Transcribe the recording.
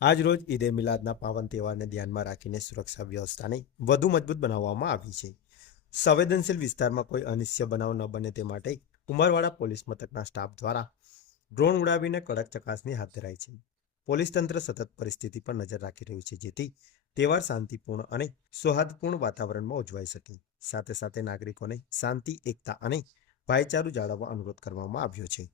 આજ રોજ ઈદે મિલાદના પાવન તહેવારને ધ્યાનમાં રાખીને સુરક્ષા વ્યવસ્થાને વધુ મજબૂત બનાવવામાં આવી છે. સંવેદનશીલ વિસ્તારમાં કોઈ અનિશ્ચય બનાવ ન બને તે માટે ઉમરવાડા પોલીસ મથકના સ્ટાફ દ્વારા ડ્રોન ઉડાવીને કડક ચકાસણી હાથ ધરાઈ છે. પોલીસ તંત્ર સતત પરિસ્થિતિ પર નજર રાખી રહ્યું છે જેથી તહેવાર શાંતિપૂર્ણ અને સૌહાર્દપૂર્ણ વાતાવરણમાં ઉજવાઈ શકે. સાથે સાથે નાગરિકોને શાંતિ, એકતા અને ભાઈચારું જાળવવા અનુરોધ કરવામાં આવ્યો છે.